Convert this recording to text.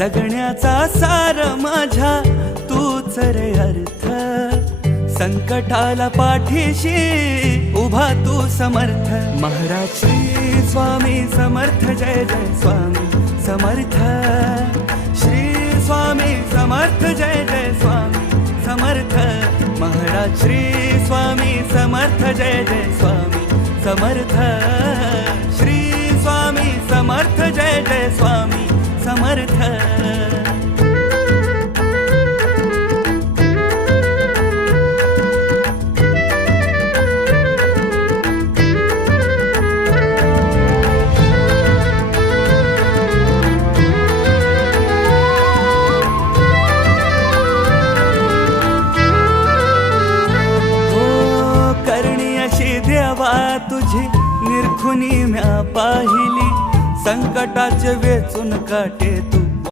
जगण्याचा सार माझ्या तूच रे अर्थ, संकटाला पाठीशी उभा तू समर्थ। महाराज श्री स्वामी समर्थ, जय जय स्वामी समर्थ। श्री स्वामी समर्थ, जय जय स्वामी समर्थ। महाराज श्री स्वामी समर्थ, जय जय स्वामी समर्थ। श्री स्वामी समर्थ, जय जय स्वामी समर्थ। देवा तुझी निरखुनी म्या पाहिली, संकटाचे वेचून काटे तू